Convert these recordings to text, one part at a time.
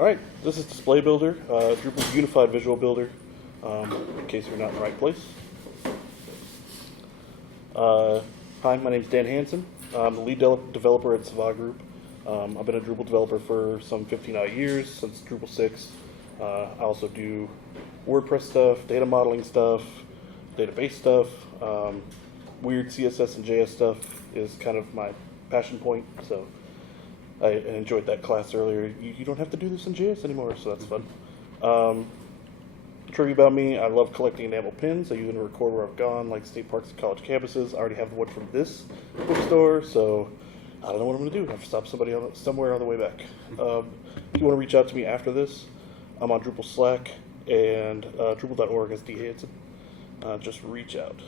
All right, this is Display Builder, Drupal's unified visual builder, in case you're not in the right place. Hi, my name is Dan Hansen. I'm the lead developer at Savant Group. I've been a Drupal developer for some 15 odd years, since Drupal 6. I also do WordPress stuff, data modeling stuff, database stuff. Weird CSS and JS stuff is kind of my passion point, so I enjoyed that class earlier. You don't have to do this in JS anymore, so that's fun. Trivia about me, I love collecting enamel pins. I use them to record where I've gone, like state parks and college campuses. I already have one from this bookstore, so I don't know what I'm going to do. I have to stop somebody somewhere on the way back. If you want to reach out to me after this, I'm on Drupal Slack, and drupal.org is D. Hansen. Just reach out.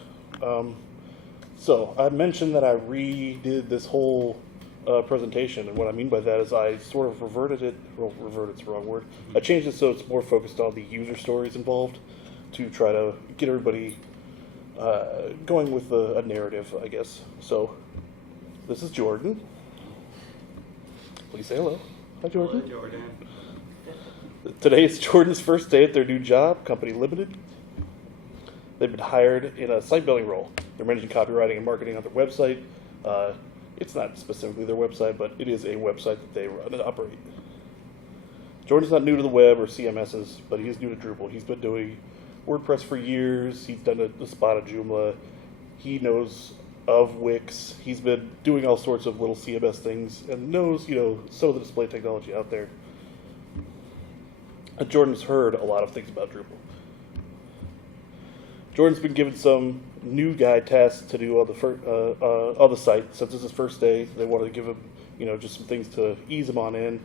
So I mentioned that I redid this whole presentation, and what I mean by that is I sort of reverted it. Well, reverted's the wrong word. I changed it so it's more focused on the user stories involved to try to get everybody going with a narrative, I guess. So this is Jordan. Please say hello. Hi, Jordan. Hello, Jordan. Today is Jordan's first day at their new job, Company Limited. They've been hired in a site building role. They're managing copywriting and marketing on their website. It's not specifically their website, but it is a website that they run and operate. Jordan's not new to the web or CMSs, but he is new to Drupal. He's been doing WordPress for years. He's done a spot of Joomla. He knows of Wix. He's been doing all sorts of little CMS things and knows, some of the display technology out there. And Jordan's heard a lot of things about Drupal. Jordan's been given some new guy tasks to do on the site. Since this is his first day, they wanted to give him, just some things to ease him on in.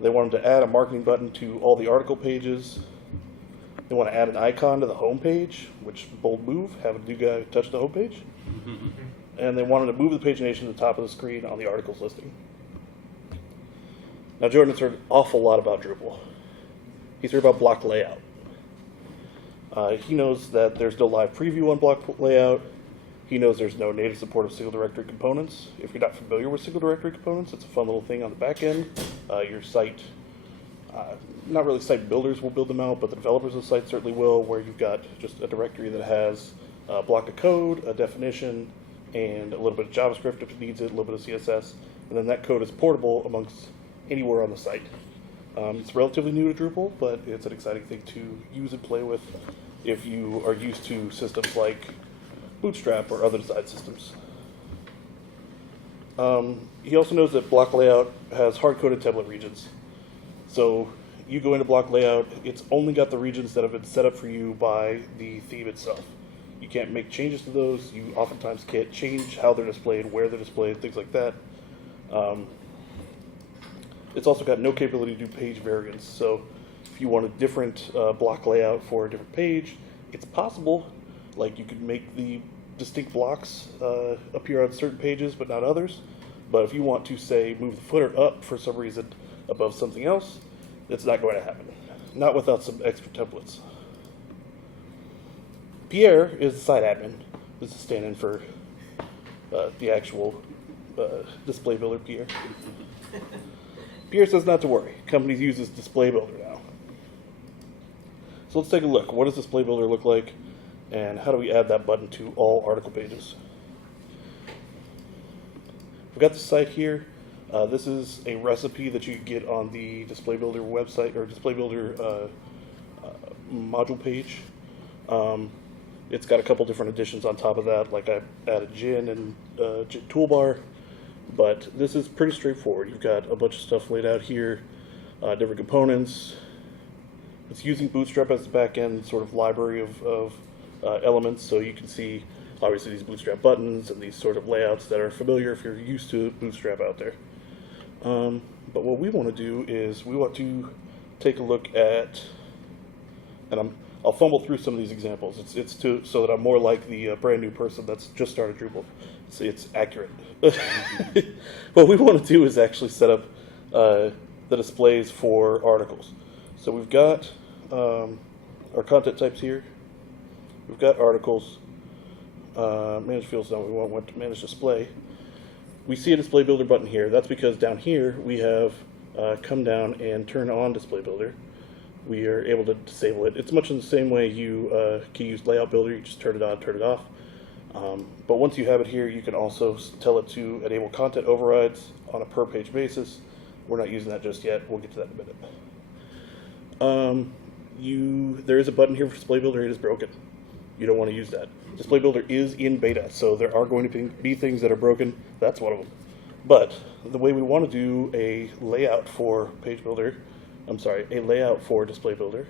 They want him to add a marketing button to all the article pages. They want to add an icon to the home page, which bold move, have a new guy touch the home page. And they wanted to move the pagination to the top of the screen on the articles listing. Now, Jordan has heard an awful lot about Drupal. He's heard about block layout. He knows that there's no live preview on block layout. He knows there's no native support of single directory components. If you're not familiar with single directory components, it's a fun little thing on the back end. Your site, not really site builders will build them out, but the developers of the site certainly will, where you've got just a directory that has a block of code, a definition, and a little bit of JavaScript if it needs it, a little bit of CSS, and then that code is portable amongst anywhere on the site. It's relatively new to Drupal, but it's an exciting thing to use and play with if you are used to systems like Bootstrap or other design systems. He also knows that block layout has hard-coded template regions. So you go into block layout, it's only got the regions that have been set up for you by the theme itself. You can't make changes to those. You oftentimes can't change how they're displayed, where they're displayed, things like that. It's also got no capability to do page variants. So if you want a different block layout for a different page, it's possible. Like you could make the distinct blocks appear on certain pages but not others. But if you want to, say, move the footer up for some reason above something else, it's not going to happen. Not without some extra templates. Pierre is the site admin. This is stand-in for the actual display builder, Pierre. Pierre says not to worry. Companies use this display builder now. So let's take a look. What does display builder look like, and how do we add that button to all article pages? We've got the site here. This is a recipe that you can get on the display builder website or display builder module page. It's got a couple different additions on top of that, like I added Gin and Gin toolbar. But this is pretty straightforward. You've got a bunch of stuff laid out here, different components. It's using Bootstrap as the back-end sort of library of elements, so you can see obviously these Bootstrap buttons and these sort of layouts that are familiar if you're used to Bootstrap out there. But what we want to do is we want to take a look at, and I'll fumble through some of these examples. It's so that I'm more like the brand new person that's just started Drupal. It's accurate. What we want to do is actually set up the displays for articles. So we've got our content types here. We've got articles. Manage fields, now we want to manage display. We see a display builder button here. That's because down here we have come down and turn on Display Builder, we are able to disable it. It's much in the same way you can use Layout Builder. You just turn it on, turn it off. But once you have it here, you can also tell it to enable content overrides on a per page basis. We're not using that just yet. We'll get to that in a minute. There is a button here for Display Builder. It is broken. You don't want to use that. Display Builder is in beta, so there are going to be things that are broken. That's one of them. But the way we want to do a layout for a layout for Display Builder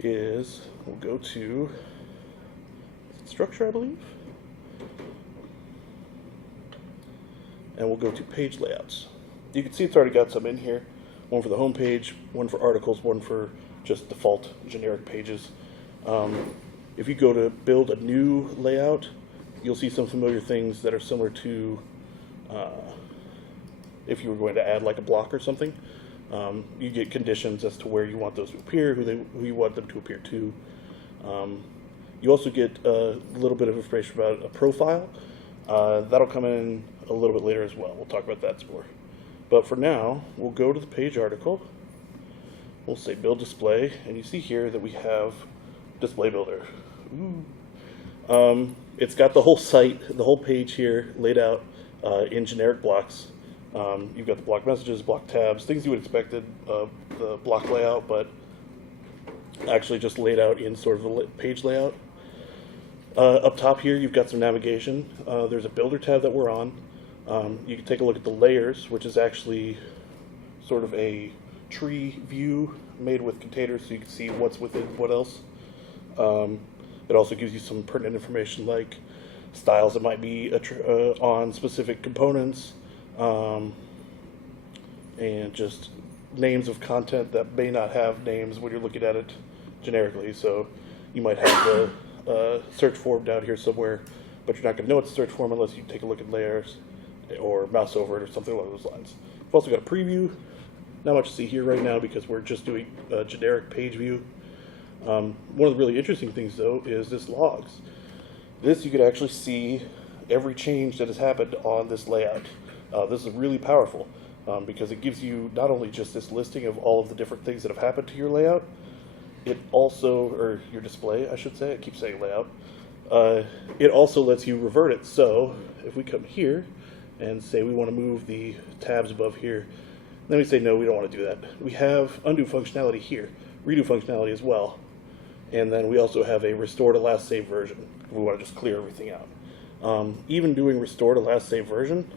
is we'll go to Structure, I believe, and we'll go to Page Layouts. You can see it's already got some in here. One for the home page, one for articles, one for just default generic pages. If you go to build a new layout, you'll see some familiar things that are similar to if you were going to add like a block or something. You get conditions as to where you want those to appear, who you want them to appear to. You also get a little bit of information about a profile. That'll come in a little bit later as well. We'll talk about that some more. But for now, we'll go to the page article. We'll say build display, and you see here that we have Display Builder. Ooh. It's got the whole site, the whole page here laid out in generic blocks. You've got the block messages, block tabs, things you would expect in the block layout, but actually just laid out in sort of a page layout. Up top here, you've got some navigation. There's a builder tab that we're on. You can take a look at the layers, which is actually sort of a tree view made with containers, so you can see what's within what else. It also gives you some pertinent information like styles that might be on specific components, and just names of content that may not have names when you're looking at it generically. So you might have the search form down here somewhere, but you're not going to know it's a search form unless you take a look at layers or mouse over it or something along those lines. We've also got a preview. Not much to see here right now because we're just doing a generic page view. One of the really interesting things though is this logs. This you could actually see every change that has happened on this layout. This is really powerful because it gives you not only just this listing of all of the different things that have happened to your layout, it also, or your display I should say, I keep saying layout, it also lets you revert it. So if we come here and say we want to move the tabs above here, then we say no, we don't want to do that. We have undo functionality here, redo functionality as well, and then we also have a restore to last save version if we want to just clear everything out. Even doing restore to last save version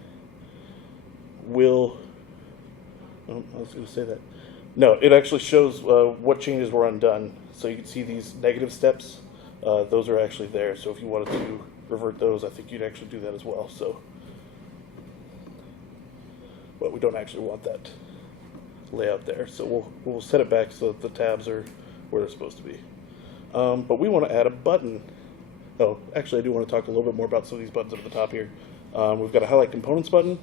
will, I was going to say that. No, it actually shows what changes were undone. So you can see these negative steps. Those are actually there. So if you wanted to revert those, I think you'd actually do that as well. So, but we don't actually want that layout there. So we'll set it back so that the tabs are where they're supposed to be. But we want to add a button. Oh, actually, I do want to talk a little bit more about some of these buttons up at the top here. We've got a highlight components button,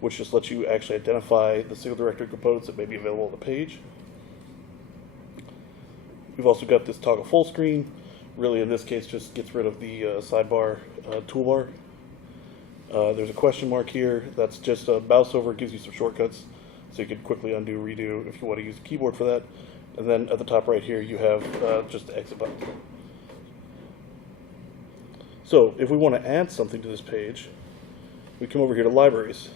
which just lets you actually identify the single directory components that may be available on the page. We've also got this toggle full screen. Really, in this case, just gets rid of the sidebar toolbar. There's a question mark here. That's just a mouse over. It gives you some shortcuts, so you can quickly undo, redo if you want to use the keyboard for that. And then at the top right here, you have just the exit button. So if we want to add something to this page, we come over here to libraries.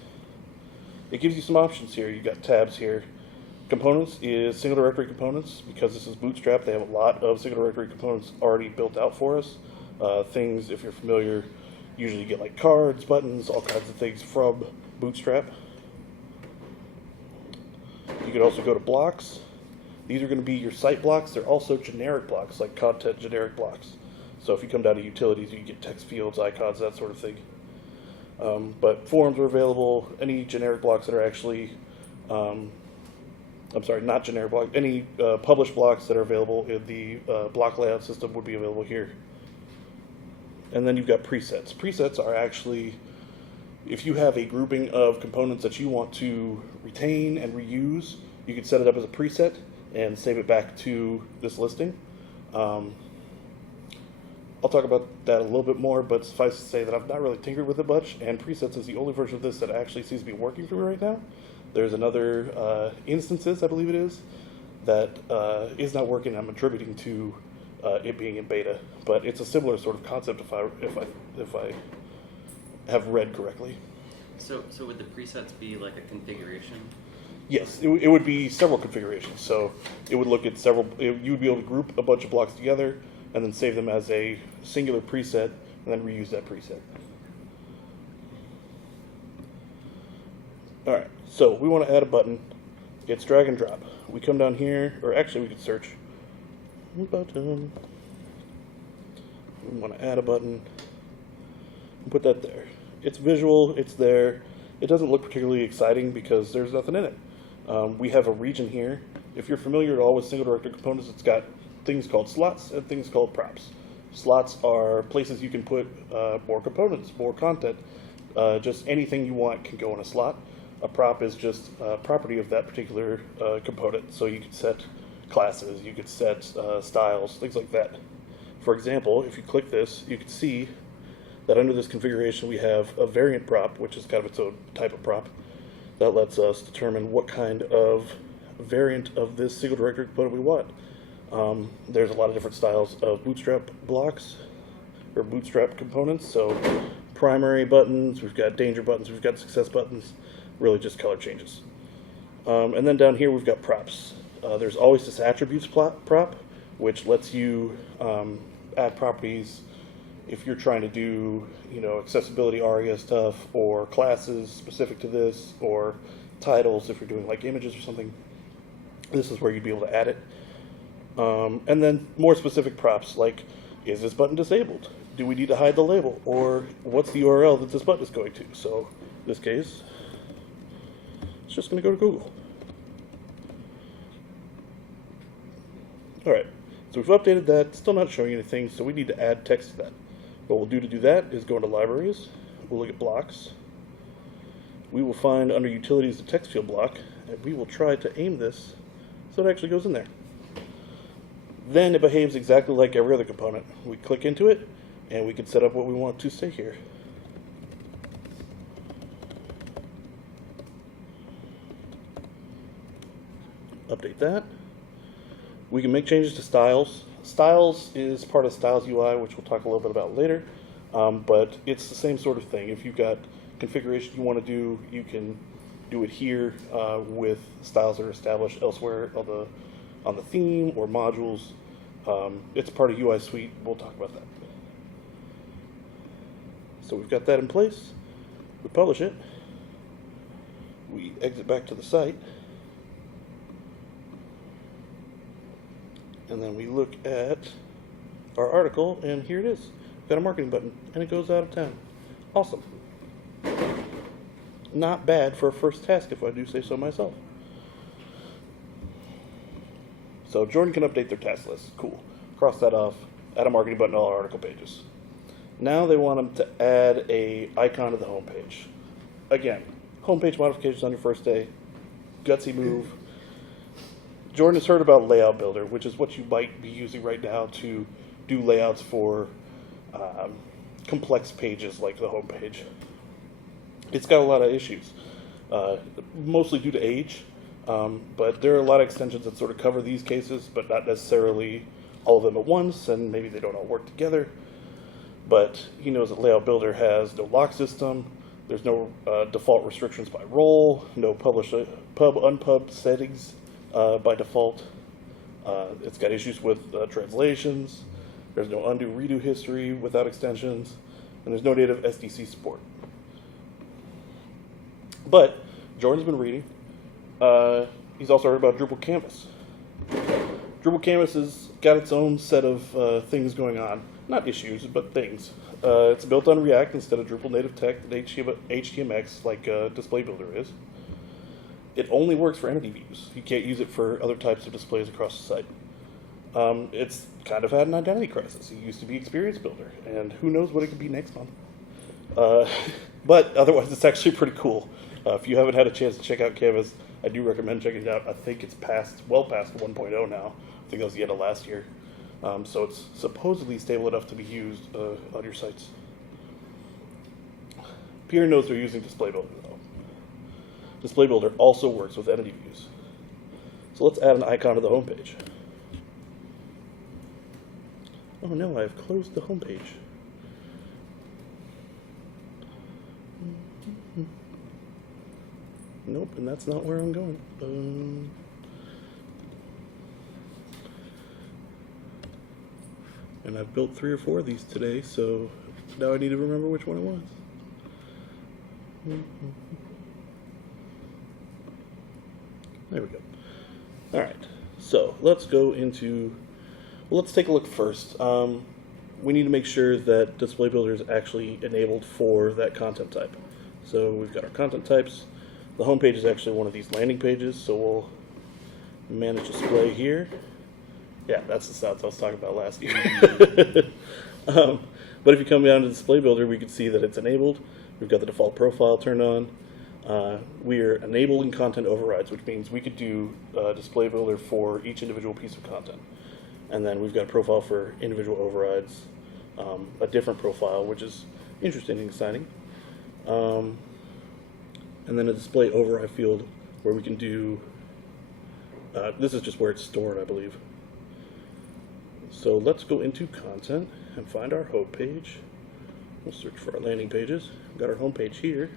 It gives you some options here. You've got tabs here. Components is single directory components. Because this is Bootstrap, they have a lot of single directory components already built out for us. Things, if you're familiar, usually you get like cards, buttons, all kinds of things from Bootstrap. You can also go to blocks. These are going to be your site blocks. They're also generic blocks, like content generic blocks. So if you come down to utilities, you can get text fields, icons, that sort of thing. But forms are available. Any generic blocks that are actually, I'm sorry, not generic blocks. Any published blocks that are available in the block layout system would be available here. And then you've got presets. Presets are actually, if you have a grouping of components that you want to retain and reuse, you can set it up as a preset and save it back to this listing. I'll talk about that a little bit more, but suffice to say that I've not really tinkered with it much, and presets is the only version of this that actually seems to be working for me right now. There's another instances, I believe it is, that is not working. I'm attributing to it being in beta, but it's a similar sort of concept if I have read correctly. So would the presets be like a configuration? Yes, it would be several configurations. So it would look at several. You would be able to group a bunch of blocks together and then save them as a singular preset, and then reuse that preset. All right. So we want to add a button. It's drag and drop. We come down here, or actually we could search button. We want to add a button. Put that there. It's visual. It's there. It doesn't look particularly exciting because there's nothing in it. We have a region here. If you're familiar at all with single director components, it's got things called slots and things called props. Slots are places you can put more components, more content. Just anything you want can go in a slot. A prop is just a property of that particular component. So you could set classes, you could set styles, things like that. For example, if you click this, you can see that under this configuration we have a variant prop, which is kind of its own type of prop, that lets us determine what kind of variant of this single directory component we want. There's a lot of different styles of bootstrap blocks, or bootstrap components, so primary buttons, we've got danger buttons, we've got success buttons, really just color changes. And then down here we've got props. There's always this attributes prop, which lets you add properties if you're trying to do, accessibility ARIA stuff, or classes specific to this, or titles if you're doing like images or something. This is where you'd be able to add it. And then more specific props, like, is this button disabled? Do we need to hide the label? Or what's the URL that this button is going to? So in this case, it's just going to go to Google. All right, so we've updated that. Still not showing anything, so we need to add text to that. What we'll do to do that is go into libraries. We'll look at blocks. We will find under utilities the text field block, and we will try to aim this so it actually goes in there. Then it behaves exactly like every other component. We click into it, and we can set up what we want to say here. Update that. We can make changes to styles. Styles is part of Styles UI, which we'll talk a little bit about later, but it's the same sort of thing. If you've got configuration you want to do, you can do it here with styles that are established elsewhere on the theme or modules. It's part of UI Suite. We'll talk about that. So we've got that in place. We publish it. We exit back to the site. And then we look at our article, and here it is. We've got a marketing button, and it goes out of town. Awesome. Not bad for a first task, if I do say so myself. So Jordan can update their task list. Cool. Cross that off. Add a marketing button to all our article pages. Now they want them to add a icon to the home page. Again, homepage modifications on your first day. Gutsy move. Jordan has heard about Layout Builder, which is what you might be using right now to do layouts for complex pages like the home page. It's got a lot of issues, mostly due to age, but there are a lot of extensions that sort of cover these cases, but not necessarily all of them at once, and maybe they don't all work together. But he knows that Layout Builder has no lock system, there's no default restrictions by role, no unpub settings by default. It's got issues with translations, there's no undo redo history without extensions, and there's no native SDC support. But Jordan's been reading. He's also heard about Drupal Canvas. Drupal Canvas has got its own set of things going on. Not issues, but things. It's built on React instead of Drupal native tech and HTMX like Display Builder is. It only works for entity views. You can't use it for other types of displays across the site. It's kind of had an identity crisis. It used to be Experience Builder, and who knows what it could be next month. But otherwise, it's actually pretty cool. If you haven't had a chance to check out Canvas, I do recommend checking it out. I think it's well past 1.0 now. I think that was the end of last year. So it's supposedly stable enough to be used on your sites. Pierre knows they're using Display Builder, though. Display Builder also works with entity views. So let's add an icon to the home page. Oh no, I've closed the home page. Nope, and that's not where I'm going. And I've built 3 or 4 of these today, so now I need to remember which one it was. There we go. Alright, so let's go into, well, let's take a look first. We need to make sure that Display Builder is actually enabled for that content type. So we've got our content types. The home page is actually one of these landing pages, so we'll manage display here. Yeah, that's the stats I was talking about last year. But if you come down to Display Builder, we can see that it's enabled. We've got the default profile turned on. We are enabling content overrides, which means we could do Display Builder for each individual piece of content. And then we've got a profile for individual overrides, a different profile, which is interesting and exciting. And then a display override field where we can do, this is just where it's stored, I believe. So let's go into content and find our home page. We'll search for our landing pages. We've got our home page here,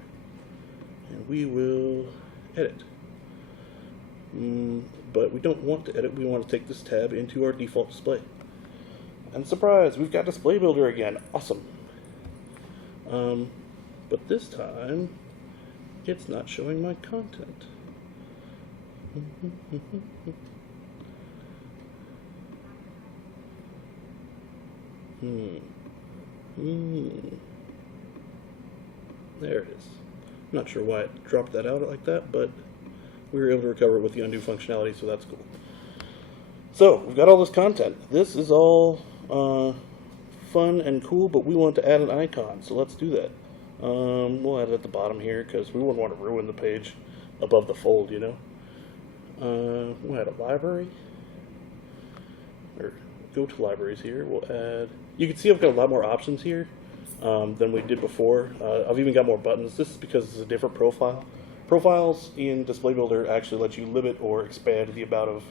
and we will edit. But we don't want to edit, we want to take this tab into our default display. And surprise, we've got Display Builder again. Awesome. But this time, it's not showing my content. There it is. I'm not sure why it dropped that out like that, but we were able to recover it with the undo functionality, so that's cool. So, we've got all this content. This is all fun and cool, but we want to add an icon, so let's do that. We'll add it at the bottom here, because we wouldn't want to ruin the page above the fold, you know. We'll add a library, or go to libraries here. We'll add, you can see I've got a lot more options here than we did before. I've even got more buttons. This is because it's a different profile. Profiles in Display Builder actually let you limit or expand the amount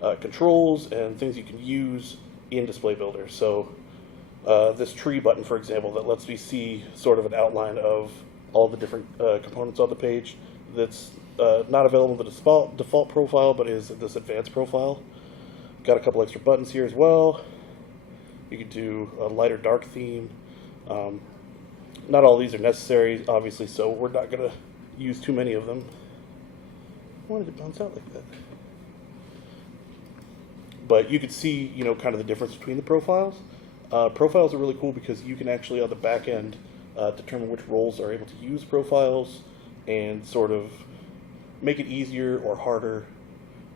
of controls and things you can use in Display Builder. So this tree button, for example, that lets me see sort of an outline of all the different components on the page, that's not available in the default profile, but is in this advanced profile. Got a couple extra buttons here as well. You can do a light or dark theme. Not all these are necessary, obviously, so we're not going to use too many of them. Why did it bounce out like that? But you can see, you know, kind of the difference between the profiles. Profiles are really cool because you can actually, on the back end, determine which roles are able to use profiles and sort of make it easier or harder.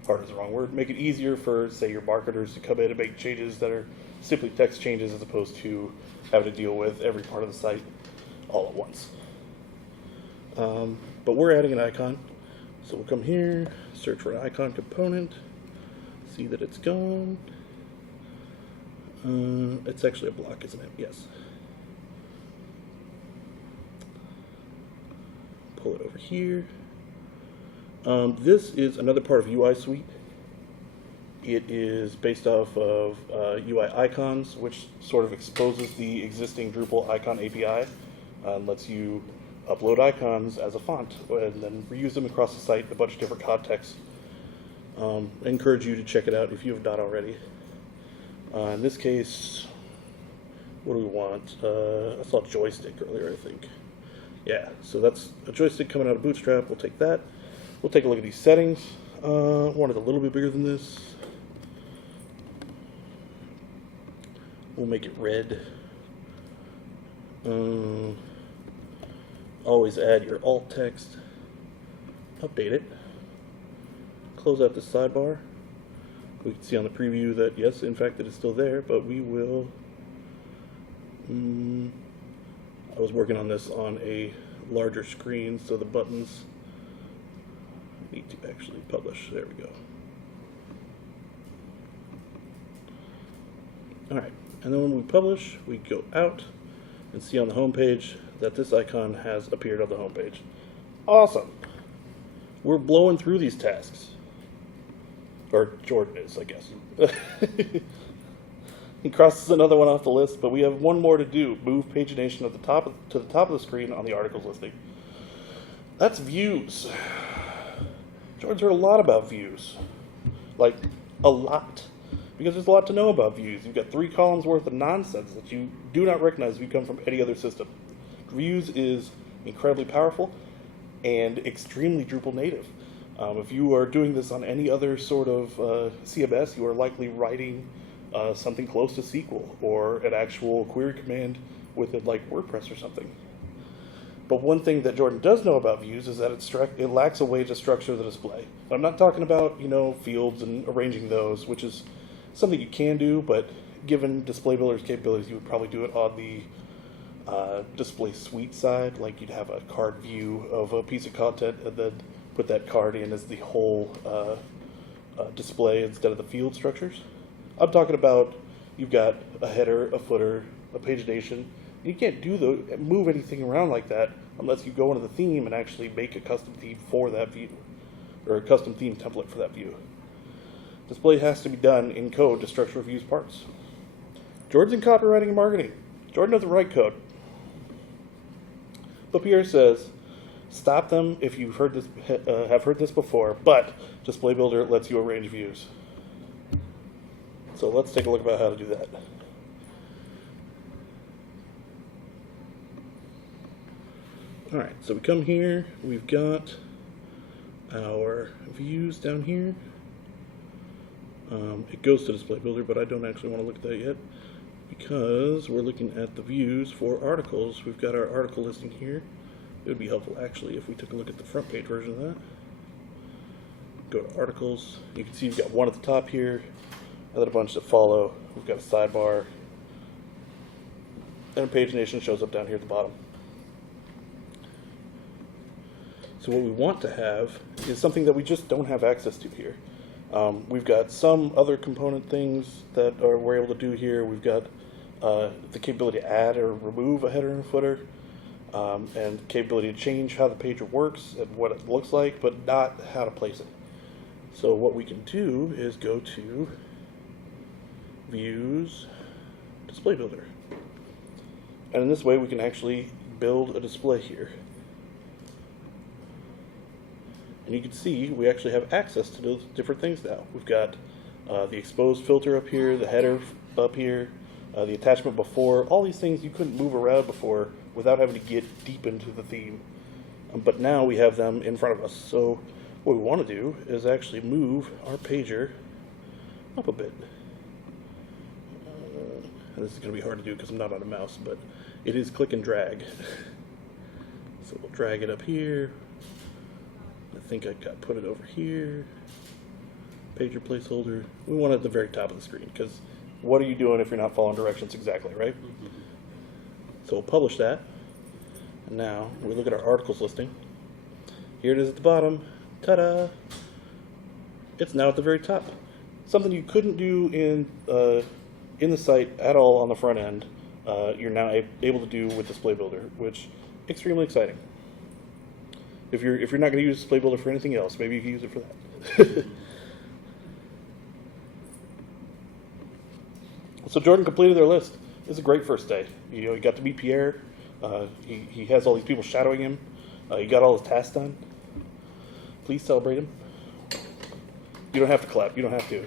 Hard is the wrong word. Make it easier for, say, your marketers to come in and make changes that are simply text changes as opposed to having to deal with every part of the site all at once. But we're adding an icon. So we'll come here, search for an icon component, see that it's gone. It's actually a block, isn't it? Yes. Pull it over here. This is another part of UI Suite. It is based off of UI icons, which sort of exposes the existing Drupal icon API and lets you upload icons as a font and then reuse them across the site in a bunch of different contexts. I encourage you to check it out if you have not already. In this case, what do we want? I saw joystick earlier, I think. Yeah, so that's a joystick coming out of Bootstrap. We'll take that. We'll take a look at these settings. Want it a little bit bigger than this. We'll make it red. Always add your alt text. Update it. Close out this sidebar. We can see on the preview that, yes, in fact, it is still there, but we will... I was working on this on a larger screen, so the buttons need to actually publish. There we go. Alright, and then when we publish, we go out and see on the home page that this icon has appeared on the home page. Awesome! We're blowing through these tasks. Or Jordan is, I guess. He crosses another one off the list, but we have one more to do. Move pagination at the top to the top of the screen on the articles listing. That's views. Jordan's heard a lot about views. Like, a lot. Because there's a lot to know about views. You've got 3 columns worth of nonsense that you do not recognize if you come from any other system. Views is incredibly powerful and extremely Drupal native. If you are doing this on any other sort of CMS, you are likely writing something close to SQL or an actual query command within like WordPress or something. But one thing that Jordan does know about views is that it lacks a way to structure the display. I'm not talking about fields and arranging those, which is something you can do, but given Display Builder's capabilities, you would probably do it on the display suite side. Like you'd have a card view of a piece of content and then put that card in as the whole display instead of the field structures. I'm talking about you've got a header, a footer, a pagination. You can't move anything around like that unless you go into the theme and actually make a custom theme for that view, or a custom theme template for that view. Display has to be done in code to structure views parts. Jordan's in copywriting and marketing. Jordan doesn't write code. But Pierre says, stop them if you've heard this, have heard this before, but Display Builder lets you arrange views. So let's take a look about how to do that. All right, so we come here, we've got our views down here. It goes to Display Builder, but I don't actually want to look at that yet because we're looking at the views for articles. We've got our article listing here. It would be helpful actually if we took a look at the front page version of that. Go to articles. You can see you've got one at the top here, and then a bunch that follow. We've got a sidebar, and a pagination shows up down here at the bottom. So what we want to have is something that we just don't have access to here. We've got some other component things that we're able to do here. We've got the capability to add or remove a header and a footer, and capability to change how the page works and what it looks like, but not how to place it. So what we can do is go to Views, Display Builder. And in this way we can actually build a display here. And you can see we actually have access to those different things now. We've got the exposed filter up here, the header up here, the attachment before, all these things you couldn't move around before without having to get deep into the theme. But now we have them in front of us. So what we want to do is actually move our pager up a bit. And this is going to be hard to do because I'm not on a mouse, but it is click and drag. So we'll drag it up here. I think I put it over here. Pager placeholder. We want it at the very top of the screen because what are you doing if you're not following directions exactly, right? So we'll publish that. And now we look at our articles listing. Here it is at the bottom. Ta-da! It's now at the very top. Something you couldn't do in the site at all on the front end, you're now able to do with Display Builder, which is extremely exciting. If you're not going to use Display Builder for anything else, maybe you can use it for that. So Jordan completed their list. It was a great first day. He got to meet Pierre. He has all these people shadowing him. He got all his tasks done. Please celebrate him. You don't have to clap. You don't have to.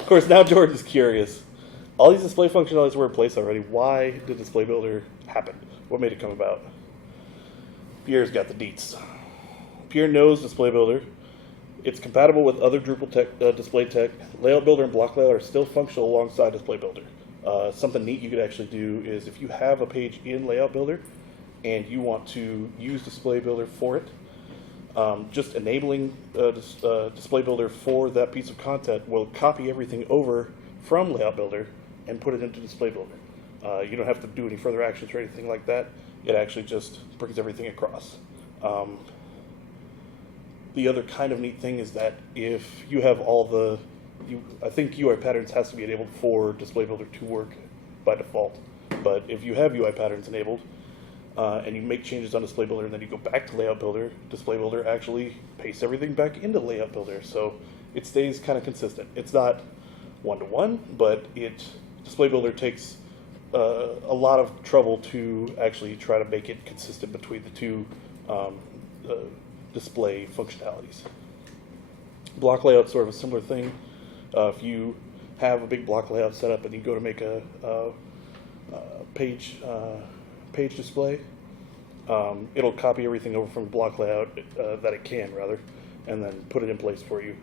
Of course, now Jordan's curious. All these display functionalities were in place already. Why did Display Builder happen? What made it come about? Pierre's got the deets. Pierre knows Display Builder. It's compatible with other Drupal tech, display tech. Layout Builder and Block Layout are still functional alongside Display Builder. Something neat you could actually do is if you have a page in Layout Builder and you want to use Display Builder for it, just enabling Display Builder for that piece of content will copy everything over from Layout Builder and put it into Display Builder. You don't have to do any further actions or anything like that. It actually just brings everything across. The other kind of neat thing is that if you have all I think UI patterns has to be enabled for Display Builder to work by default. But if you have UI patterns enabled, and you make changes on Display Builder, and then you go back to Layout Builder, Display Builder actually pastes everything back into Layout Builder, so it stays kind of consistent. It's not one-to-one, but Display Builder takes a lot of trouble to actually try to make it consistent between the two display functionalities. Block layout, sort of a similar thing. If you have a big block layout set up and you go to make a page display, it'll copy everything over from the block layout that it can, rather, and then put it in place for you.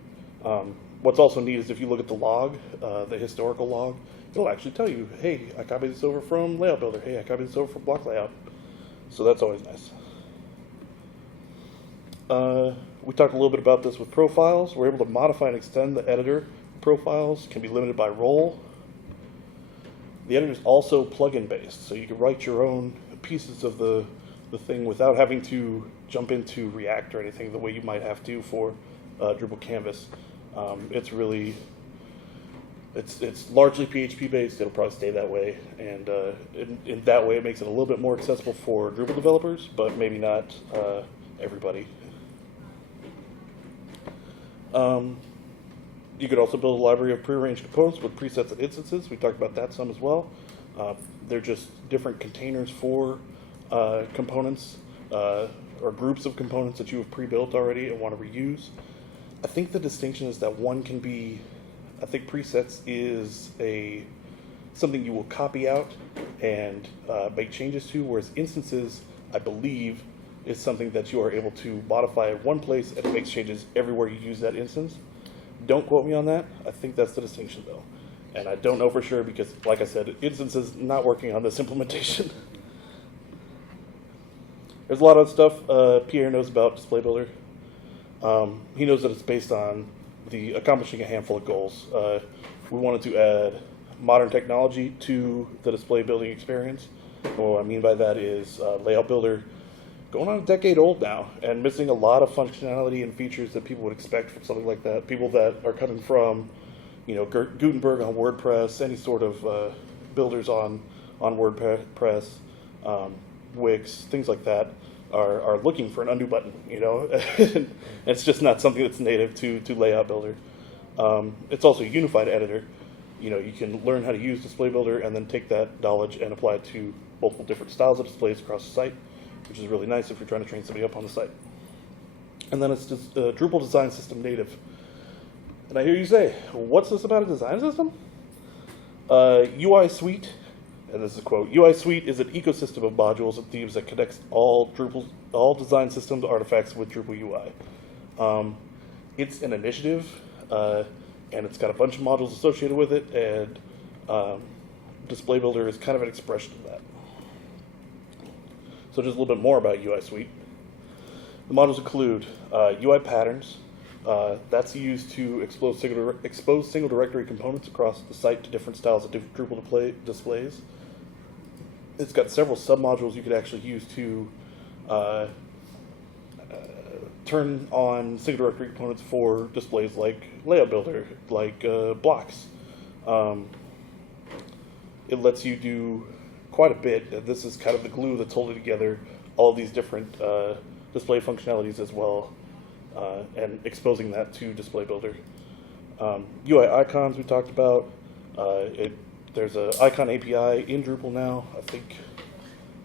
What's also neat is if you look at the log, the historical log, it'll actually tell you, hey, I copied this over from Layout Builder. Hey, I copied this over from block layout. So that's always nice. We talked a little bit about this with profiles. We're able to modify and extend the editor. Profiles can be limited by role. The editor is also plugin based, so you can write your own pieces of the thing without having to jump into React or anything the way you might have to for Drupal Canvas. It's largely PHP based. It'll probably stay that way, and in that way it makes it a little bit more accessible for Drupal developers, but maybe not everybody. You could also build a library of prearranged components with presets and instances. We talked about that some as well. They're just different containers for components or groups of components that you have pre-built already and want to reuse. I think the distinction is that one can be, I think presets is something you will copy out and make changes to, whereas instances, I believe, is something that you are able to modify in one place and it makes changes everywhere you use that instance. Don't quote me on that. I think that's the distinction, though. And I don't know for sure because, like I said, instance is not working on this implementation. There's a lot of stuff Pierre knows about Display Builder. He knows that it's based on accomplishing a handful of goals. We wanted to add modern technology to the display building experience. And what I mean by that is Layout Builder going on a decade old now and missing a lot of functionality and features that people would expect from something like that. People that are coming from, Gutenberg on WordPress, any sort of builders on WordPress, Wix, things like that, are looking for an undo button. It's just not something that's native to Layout Builder. It's also a unified editor. You can learn how to use Display Builder and then take that knowledge and apply it to multiple different styles of displays across the site, which is really nice if you're trying to train somebody up on the site. And then it's just Drupal Design System native. And I hear you say, what's this about a design system? UI Suite, and this is a quote, UI Suite is an ecosystem of modules and themes that connects all design systems artifacts with Drupal UI. It's an initiative, and it's got a bunch of modules associated with it, and Display Builder is kind of an expression of that. So just a little bit more about UI Suite. The modules include UI patterns. That's used to expose single directory components across the site to different styles of Drupal displays. It's got several submodules you could actually use to turn on single directory components for displays like Layout Builder, like blocks. It lets you do quite a bit. This is kind of the glue that's holding together all of these different display functionalities as well, and exposing that to Display Builder. UI icons we talked about. There's an icon API in Drupal now. I think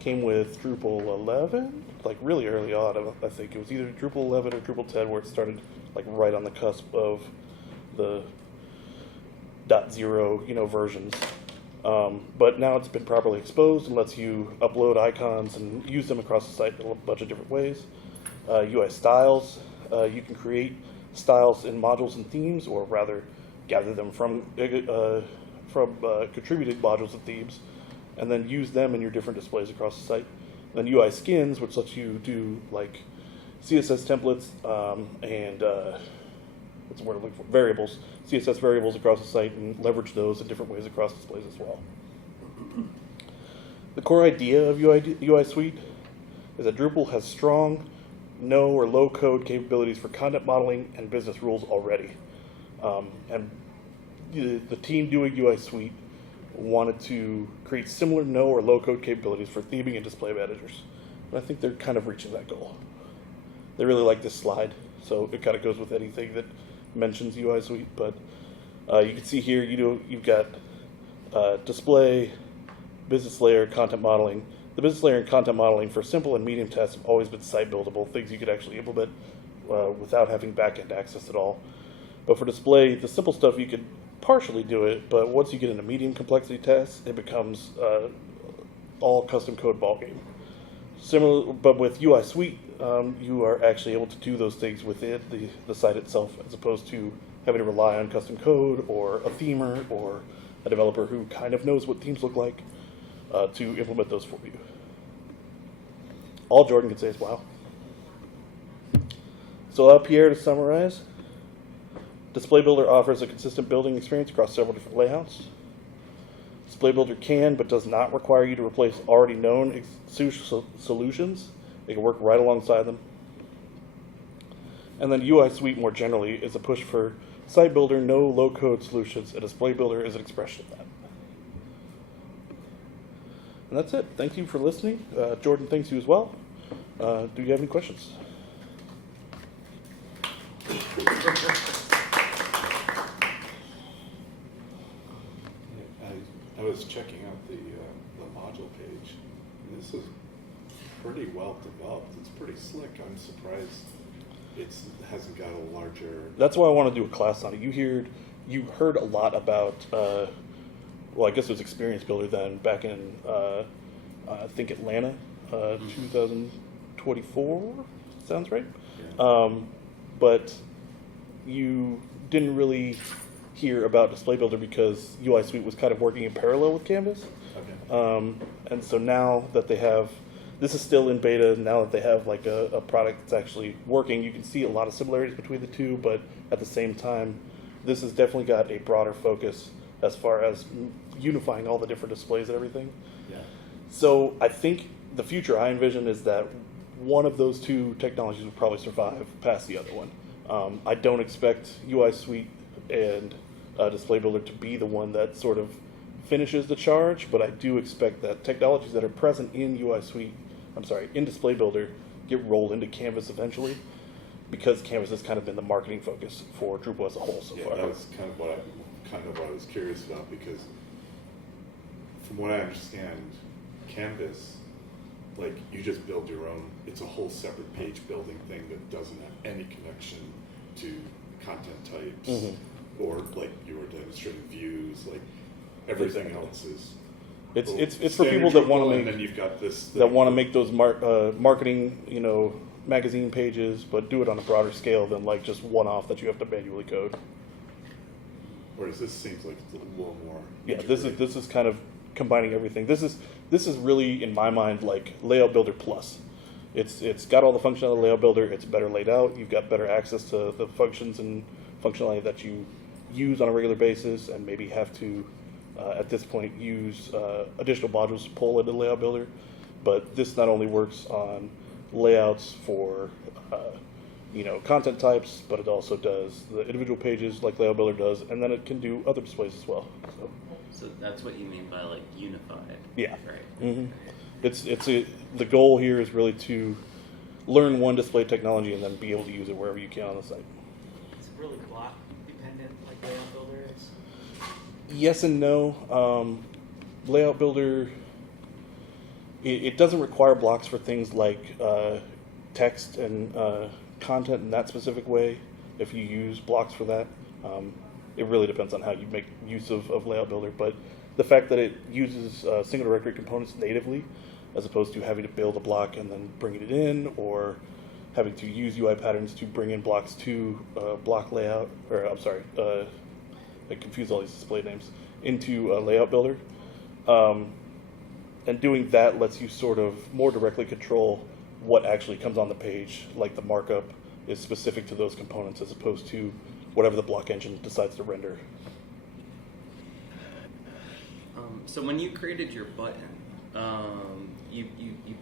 came with Drupal 11, like really early on. I think it was either Drupal 11 or Drupal 10 where it started like right on the cusp of the .0 versions. But now it's been properly exposed and lets you upload icons and use them across the site in a bunch of different ways. UI styles, you can create styles in modules and themes, or rather gather them from contributed modules and themes, and then use them in your different displays across the site. Then UI skins, which lets you do like CSS templates and what's the word I'm looking for? Variables, CSS variables across the site, and leverage those in different ways across displays as well. The core idea of UI Suite is that Drupal has strong no or low code capabilities for content modeling and business rules already. And the team doing UI Suite wanted to create similar no or low code capabilities for theming and display editors. I think they're kind of reaching that goal. They really like this slide, so it kind of goes with anything that mentions UI Suite. But you can see here, you've got display, business layer, content modeling. The business layer and content modeling for simple and medium tests have always been site buildable, things you could actually implement without having backend access at all. But for display, the simple stuff you could partially do it, but once you get into medium complexity tests, it becomes all custom code ballgame. Similar, but with UI Suite, you are actually able to do those things within the site itself, as opposed to having to rely on custom code or a themer or a developer who kind of knows what themes look like to implement those for you. All Jordan can say is wow. So allow Pierre to summarize. Display Builder offers a consistent building experience across several different layouts. Display Builder can but does not require you to replace already known solutions. It can work right alongside them. And then UI Suite more generally is a push for Site Builder, no low-code solutions, and Display Builder is an expression of that. And that's it. Thank you for listening. Jordan thanks you as well. Do you have any questions? I was checking out the module page, and this is pretty well developed. It's pretty slick. I'm surprised it hasn't got a larger... That's why I want to do a class on it. You heard a lot about, well, I guess it was Experience Builder then, back in, I think Atlanta, 2024, sounds right? Yeah. But you didn't really hear about Display Builder because UI Suite was kind of working in parallel with Canvas. Okay. And so now that they have, this is still in beta, now that they have like a product that's actually working, you can see a lot of similarities between the two, but at the same time, this has definitely got a broader focus as far as unifying all the different displays and everything. Yeah. So I think the future I envision is that one of those two technologies will probably survive past the other one. I don't expect UI Suite and Display Builder to be the one that sort of finishes the charge, but I do expect that technologies that are present in in Display Builder get rolled into Canvas eventually, because Canvas has kind of been the marketing focus for Drupal as a whole so far. Yeah, that was kind of what I was curious about, because from what I understand, Canvas, like, you just build your own, it's a whole separate page building thing that doesn't have any connection to content types, or like you were demonstrating views, like everything else is. It's for people that want to make. And then you've got this that want to make those marketing, magazine pages, but do it on a broader scale than like just one-off that you have to manually code. Whereas this seems like it's a little more. Yeah, this is kind of combining everything. This is really, in my mind, like Layout Builder Plus. It's got all the functionality of Layout Builder. It's better laid out. You've got better access to the functions and functionality that you use on a regular basis, and maybe have to at this point use additional modules to pull into Layout Builder. But this not only works on layouts for content types, but it also does the individual pages like Layout Builder does, and then it can do other displays as well. So that's what you mean by like unified. Yeah. Right. Mm-hmm. The goal here is really to learn one display technology and then be able to use it wherever you can on the site. It's really block dependent, like Layout Builder is. Yes and no. Layout Builder, it doesn't require blocks for things like text and content in that specific way. If you use blocks for that, it really depends on how you make use of Layout Builder. But the fact that it uses single directory components natively, as opposed to having to build a block and then bringing it in, or having to use UI patterns to bring in blocks to block layout, or I'm sorry, I confuse all these display names, into Layout Builder. And doing that lets you sort of more directly control what actually comes on the page, like the markup is specific to those components as opposed to whatever the block engine decides to render. So when you created your button, you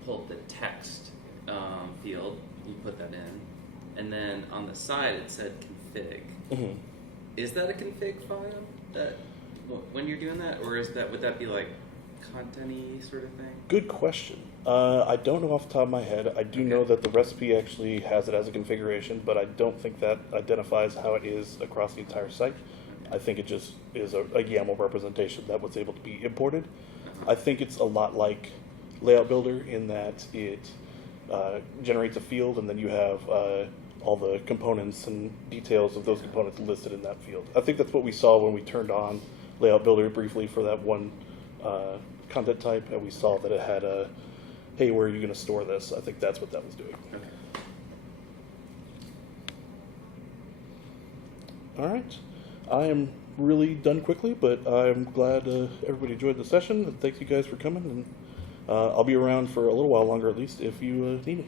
pulled the text field, you put that in, and then on the side it said config. Mm-hmm. Is that a config file that when you're doing that, or would that be like content-y sort of thing? Good question. I don't know off the top of my head. I do know that the recipe actually has it as a configuration, but I don't think that identifies how it is across the entire site. I think it just is a YAML representation that was able to be imported. I think it's a lot like Layout Builder in that it generates a field and then you have all the components and details of those components listed in that field. I think that's what we saw when we turned on Layout Builder briefly for that one content type, and we saw that it had a, hey, where are you going to store this? I think that's what that was doing. Okay. All right. I am really done quickly, but I'm glad everybody enjoyed the session, and thanks you guys for coming, and I'll be around for a little while longer at least if you need me.